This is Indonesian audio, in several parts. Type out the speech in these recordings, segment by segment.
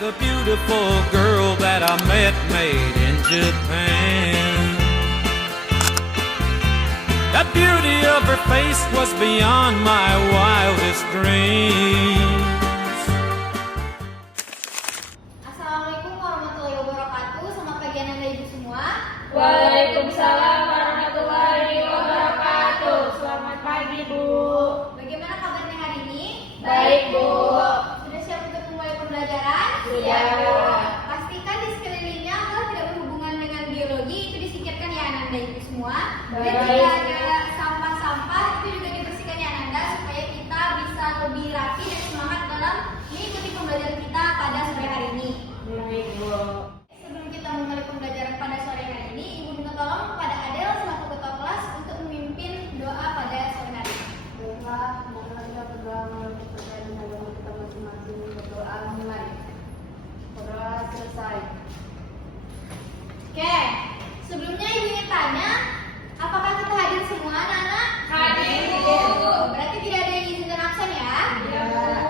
like a beautiful girl that I met made in Japan. The beauty of her face was beyond my wildest dreams. Assalamualaikum warahmatullahi wabarakatuh. Selamat pagi anak-anak ibu semua. Waalaikumsalam warahmatullahi wabarakatuh. Selamat pagi, Bu. Bagaimana kabarnya hari ini? Baik, Bu. Sudah siap untuk memulai pembelajaran? Sudah. Pastikan di sekelilingnya kalau tidak berhubungan dengan biologi itu disingkirkan ya anak-anak ibu semua. Dan Baik. jika ada sampah-sampah itu juga dibersihkan ya anak-anak supaya kita bisa lebih rapi dan semangat dalam mengikuti pembelajaran kita pada sore hari ini. Baik, Bu. Sebelum kita memulai pembelajaran pada sore hari ini, Ibu minta tolong kepada Adel selaku ketua kelas untuk memimpin doa pada sore hari ini. Baiklah, semoga kita berdoa melalui pekerjaan agama kita masing-masing. Berdoa mulai. Berdoa selesai. Oke, sebelumnya Ibu ingin tanya, apakah kita hadir semua anak-anak? Hadir, Bu. Berarti tidak ada yang diizinkan absen ya? Iya.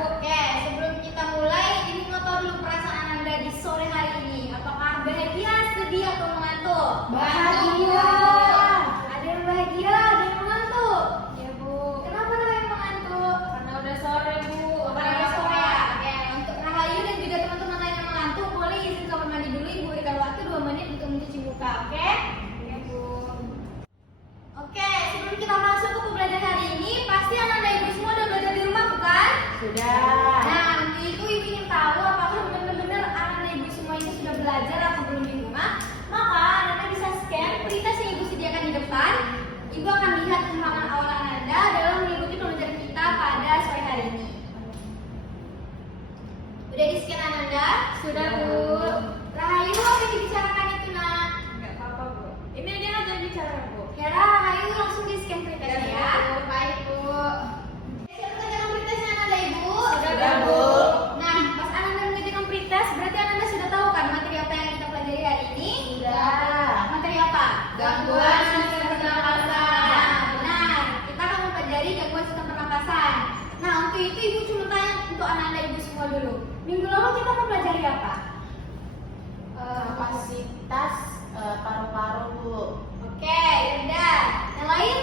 Oke, sebelum kita mulai, Ibu mau tahu dulu perasaan Anda di sore hari ini. Apakah bahagia, sedih, atau mengantuk? Bahagia. Ada yang bahagia, ada yang mengantuk. Ya, Bu. Kenapa ada yang mengantuk? Karena udah sore, Bu. Karena udah sore ya? Oke, untuk Rahayu dan juga teman-teman lain yang mengantuk, boleh izin kamar mandi dulu. Ibu berikan waktu 2 menit untuk mencuci muka, oke? Ya, Bu. Oke, sebelum kita masuk ke pembelajaran hari ini, pasti anak-anak ibu semua udah belajar di rumah, bukan? Sudah. Nah, untuk itu ibu ingin tahu apakah benar-benar anak-anak ibu semua ini sudah belajar atau belum di rumah. Maka anak-anak bisa scan prioritas yang ibu sediakan di depan. Ibu akan lihat halaman awal Anda dalam mengikuti pembelajaran kita pada sore hari ini. Udah di scan Anda? Sudah, Bu. Rahayu, apa yang dibicarakan itu nak? Enggak apa-apa, Bu. Ini dia aja bicara, Bu. Ya Rahayu langsung di scan prioritasnya ya. Baik, Bu. Siap mengerjakan prioritasnya anak-anak ibu? Sudah, Bu. Nah, pas anak-anak mengerjakan prioritas, berarti anak-anak sudah tahu kan materi apa yang kita pelajari hari ini? Sudah. Materi apa? Gangguan sistem pernapasan. Nah, benar. Kita akan mempelajari gangguan sistem pernapasan. Nah, untuk itu ibu cuma tanya untuk anak-anak ibu semua dulu. Minggu lalu kita mempelajari apa? Kapasitas paru-paru, Bu. Oke, yaudah. Yang lain?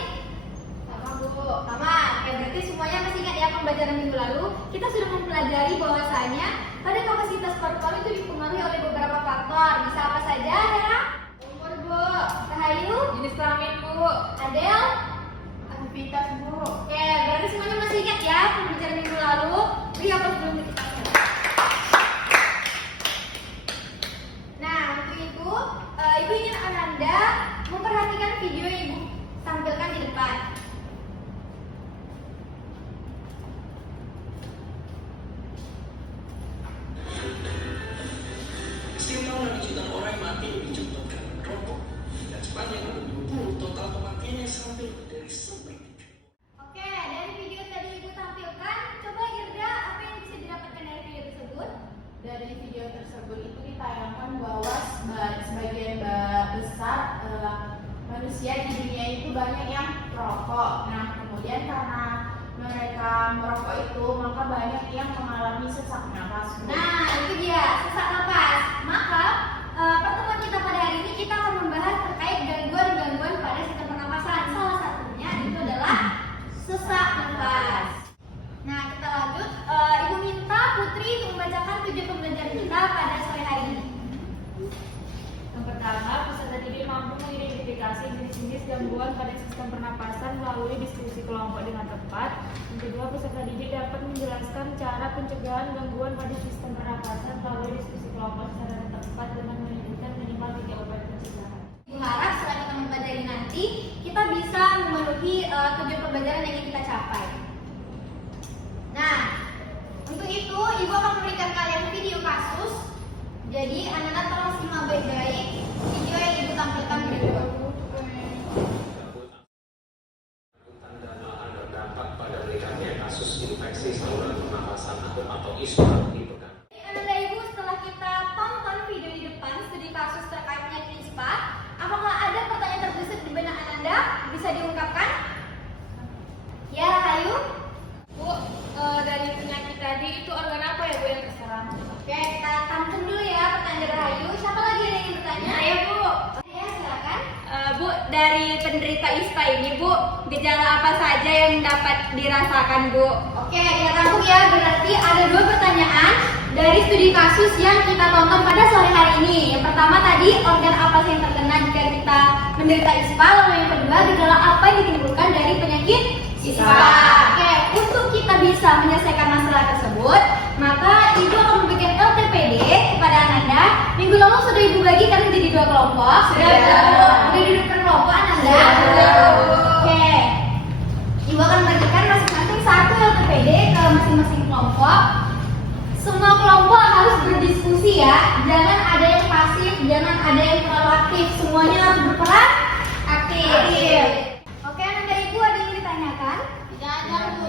Sama, Bu. Sama. Oke, berarti semuanya masih ingat ya pembelajaran minggu lalu. Kita sudah mempelajari bahwasanya pada kapasitas paru-paru itu dipengaruhi oleh beberapa faktor. Bisa apa saja, Hera? Umur, Bu. Rahayu? Jenis kelamin, Bu. Adel? Aktivitas, Bu. Oke, berarti semuanya masih ingat ya pembelajaran minggu lalu. Beri apa sebelum kita mulai. Nah, untuk itu, ibu ingin Anda memperhatikan video yang ibu tampilkan di depan. Setiap tahun ada jutaan orang yang mati disebabkan karena rokok. Dan sepanjang 2020 total kematiannya sampai dari 9. Oke, dari video tadi ibu tampilkan, coba Irda, apa yang bisa didapatkan dari video tersebut? Dari video tersebut itu ditayangkan bahwa sebagian besar manusia di dunia itu banyak yang merokok. Nah, kemudian karena mereka merokok itu, maka banyak yang mengalami sesak napas, Bu. Nah, itu dia, sesak napas. Maka, pertemuan kita pada hari ini kita akan membahas terkait gangguan-gangguan pada sistem pernapasan. Salah satunya itu adalah sesak napas. Nah, kita lanjut. Ibu minta Putri untuk membacakan tujuan pembelajaran kita pada sore hari ini. Yang pertama, peserta didik mampu mengidentifikasi jenis-jenis gangguan pada sistem pernapasan melalui diskusi kelompok dengan tepat. Yang kedua, peserta didik dapat menjelaskan cara pencegahan gangguan pada sistem pernapasan melalui diskusi kelompok secara tepat dengan menyebutkan minimal 3 obat pencegahan. Ibu harap setelah kita mempelajari nanti, kita bisa memenuhi tujuan pembelajaran yang ingin kita capai. Nah, untuk itu Ibu akan memberikan kalian video kasus. Jadi anak-anak tolong simak baik-baik video yang Ibu tampilkan berikut. Tanda berdampak pada meningkatnya kasus infeksi saluran pernapasan akut atau ISPA di Pekanbaru. dari penderita ISPA ini, Bu, gejala apa saja yang dapat dirasakan, Bu? Oke, kita tahu ya, berarti ada 2 pertanyaan dari studi kasus yang kita tonton pada sore hari ini. Yang pertama tadi, organ apa sih yang terkena jika kita menderita ISPA, lalu yang kedua, gejala apa yang ditimbulkan dari penyakit ISPA. Oke, untuk kita bisa menyelesaikan masalah tersebut, maka Ibu akan memberikan LTPD kepada Ananda. Minggu lalu sudah Ibu bagikan menjadi 2 kelompok. Sudah duduk per kelompok Ananda. Oke, Ibu akan bagikan masing-masing 1 LTPD ke masing-masing kelompok. Semua kelompok harus berdiskusi ya. Jangan ada yang pasif, jangan ada yang terlalu aktif. Semuanya harus berperan aktif. Oke, Ananda Ibu ada yang ditanyakan? Jangan, Bu.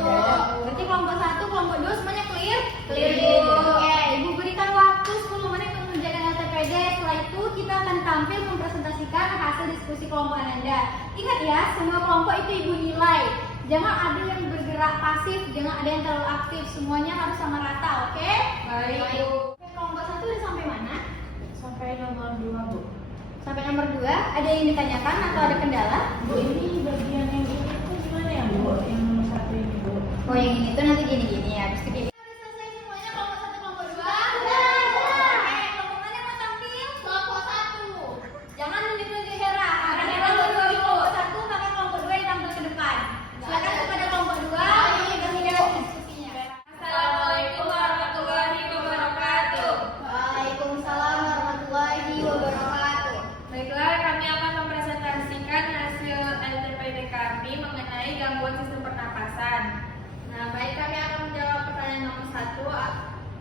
Berarti kelompok 1, kelompok 2 semuanya clear? Clear, Bu. Oke, Ibu berikan waktu 10 menit untuk mengerjakan LTPD. Setelah itu kita akan tampil mempresentasikan hasil diskusi kelompok Ananda. Ingat ya, semua kelompok itu Ibu nilai. Jangan ada yang bergerak pasif, jangan ada yang terlalu aktif. Semuanya harus sama rata, oke? Baik, Bu. Oke, kelompok 1 udah sampai mana? Sampai nomor 2, Bu. Sampai nomor 2, ada yang ditanyakan atau ada kendala? Bu, ini bagian yang ini tuh gimana ya, Bu? Yang nomor 1 ini, Bu. Oh, yang ini tuh nanti gini-gini ya, habis itu gini. Udah selesai semuanya kelompok 1, kelompok 2? Udah. Oke, kelompok mana yang mau tampil? Kelompok 1. Jangan nunjuk-nunjuk Hera. Karena kelompok 2 kelompok 1, maka kelompok 2 yang tampil ke depan. Silakan kepada kelompok 2, ini berhidap diskusinya. Assalamualaikum warahmatullahi wabarakatuh. Waalaikumsalam warahmatullahi wabarakatuh. Baiklah, kami akan mempresentasikan hasil LTPD kami mengenai gangguan sistem pernapasan. Nah, baik, kami akan menjawab pertanyaan nomor 1.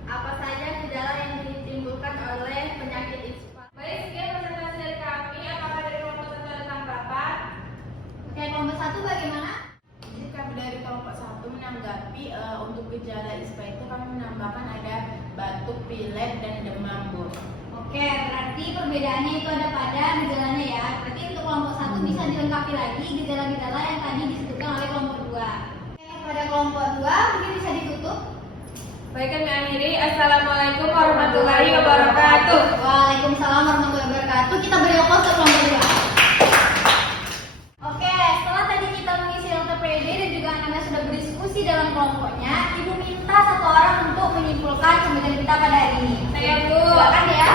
Apa saja gejala yang ditimbulkan oleh penyakit ISPA? Baik, sekian presentasi dari kami. Apakah dari kelompok 1 ada tanggapan? Oke, kelompok 1 bagaimana? Jadi kami dari kelompok 1 menanggapi untuk gejala ISPA itu kami menambahkan ada batuk, pilek, dan demam, Bu. Oke, berarti perbedaannya itu ada pada gejalanya ya. Berarti untuk kelompok 1 bisa dilengkapi lagi gejala-gejala yang tadi disebutkan oleh kelompok 2. Oke, pada kelompok 2 mungkin bisa ditutup. Baik, kami akhiri. Assalamualaikum warahmatullahi wabarakatuh. Waalaikumsalam warahmatullahi wabarakatuh. Kita beri aplaus ke kelompok 2. Oke, setelah tadi kita mengisi LTPD dan juga anak-anak sudah berdiskusi dalam kelompoknya, Ibu minta 1 orang untuk menyimpulkan pembelajaran kita pada hari ini. Saya, Bu. Silakan ya.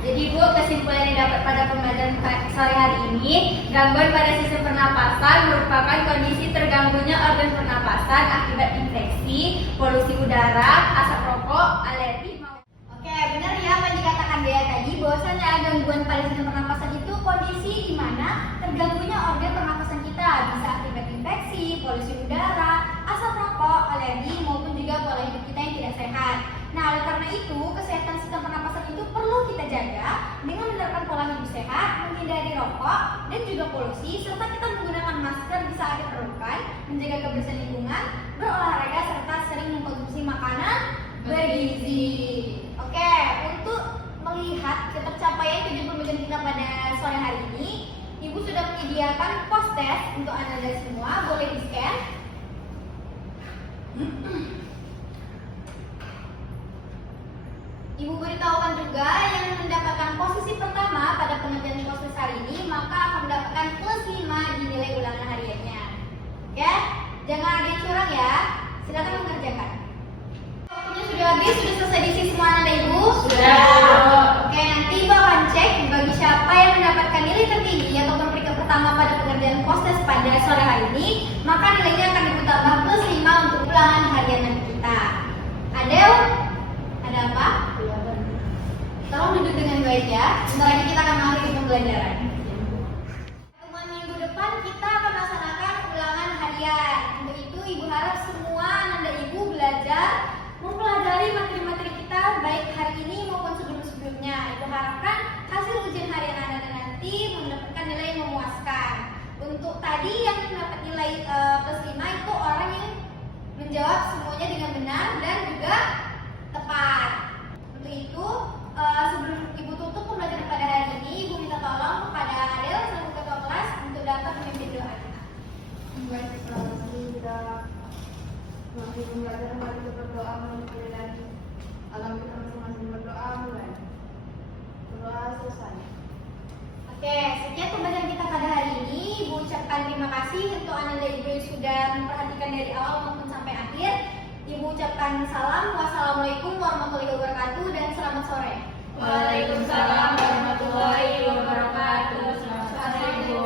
Jadi Bu, kesimpulan yang dapat pada pembelajaran sore hari ini, gangguan pada sistem pernapasan merupakan kondisi terganggunya organ pernapasan akibat infeksi, polusi udara, asap rokok, alergi. Oke, benar ya apa yang dikatakan Dea tadi, bahwasanya gangguan pada sistem pernapasan itu kondisi di mana terganggunya organ pernapasan kita, bisa akibat infeksi, polusi udara, asap rokok, alergi maupun juga pola hidup kita yang tidak sehat. Nah, oleh karena itu, kesehatan sistem pernapasan itu perlu kita jaga dengan menerapkan pola hidup sehat, menghindari rokok dan juga polusi, serta kita menggunakan masker di saat diperlukan, menjaga kebersihan lingkungan, berolahraga, serta sering mengkonsumsi makanan bergizi. Oke, untuk melihat ketercapaian tujuan pembelajaran kita pada sore hari ini, Ibu sudah menyediakan post test untuk Anda semua, boleh di-scan. Ibu beritahukan juga yang mendapatkan posisi pertama pada pengerjaan posisi hari ini, maka akan mendapatkan plus 5 di nilai ulangan hariannya. Oke, jangan ada yang curang ya. Silakan mengerjakan. Waktunya sudah habis, sudah selesai diisi semua anak Ibu? Sudah. Oke, nanti Ibu akan cek bagi siapa yang mendapatkan nilai tertinggi ataupun peringkat pertama pada pengerjaan postes pada sore hari ini, maka nilainya akan Ibu tambah plus 5 untuk ulangan harian nanti kita. Adel, ada apa? Tolong duduk dengan baik ya. Sebentar lagi kita akan mengakhiri pembelajaran. Pertemuan minggu depan kita akan melaksanakan ulangan harian. Untuk itu Ibu harap semua anak Ibu belajar mempelajari materi-materi kita baik hari ini maupun sebelum-sebelumnya. Ibu harapkan hasil ujian harian Anda nanti mendapatkan nilai yang memuaskan. Untuk tadi yang mendapat nilai plus 5 itu orang yang menjawab semuanya dengan benar dan juga tepat. Untuk itu sebelum Ibu tutup pembelajaran pada hari ini, Ibu minta tolong kepada Adel selaku ketua kelas untuk dapat memimpin doa kita. Baik, kita masih pembelajaran, mari kita berdoa melalui lagi. Alam kita masing-masing berdoa mulai. Berdoa selesai. Oke, sekian pembelajaran kita pada hari ini. kasih untuk Anda Ibu yang sudah memperhatikan dari awal maupun sampai akhir. Ibu ucapkan salam. Wassalamualaikum warahmatullahi wabarakatuh dan selamat sore. Waalaikumsalam warahmatullahi wabarakatuh. Selamat sore, Ibu.